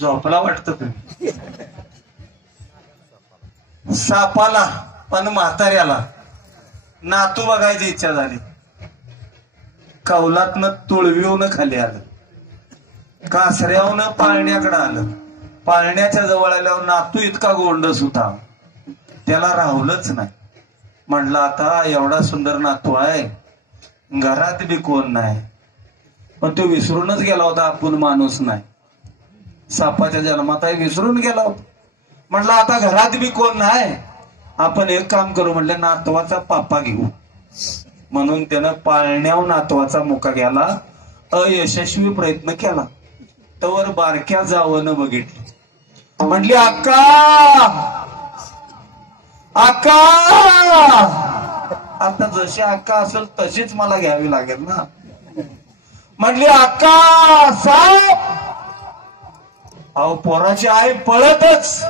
झोपला वाटतं तुम्ही. सापाला पण म्हाताऱ्याला नातू बघायची इच्छा झाली. कौलातनं तुळवीवून खाली आलं, कासऱ्यावनं पाळण्याकडे आलं. पाळण्याच्या जवळ आल्यावर नातू इतका गोंडस होता त्याला राहुलच नाही. म्हणलं आता एवढा सुंदर नातू आहे, घरात बी कोण नाही, पण तो विसरूनच गेला होता आपण माणूस नाही. सापाच्या जन्मात आहे विसरून गेला होता. म्हटलं आता घरात बी कोण नाही, आपण एक काम करू. म्हटलं नातवाचा पापा घेऊ. म्हणून त्यानं पाळण्यावर नातवाचा मुका घ्यायला अयशस्वी प्रयत्न केला. तवर बारक्या जावनं बघितली. म्हटली अक्का अक्का. आता जशी अक्का असेल तशीच मला घ्यावी लागेल ना. म्हटली अक्का साप. अहो पोराची आई पळतच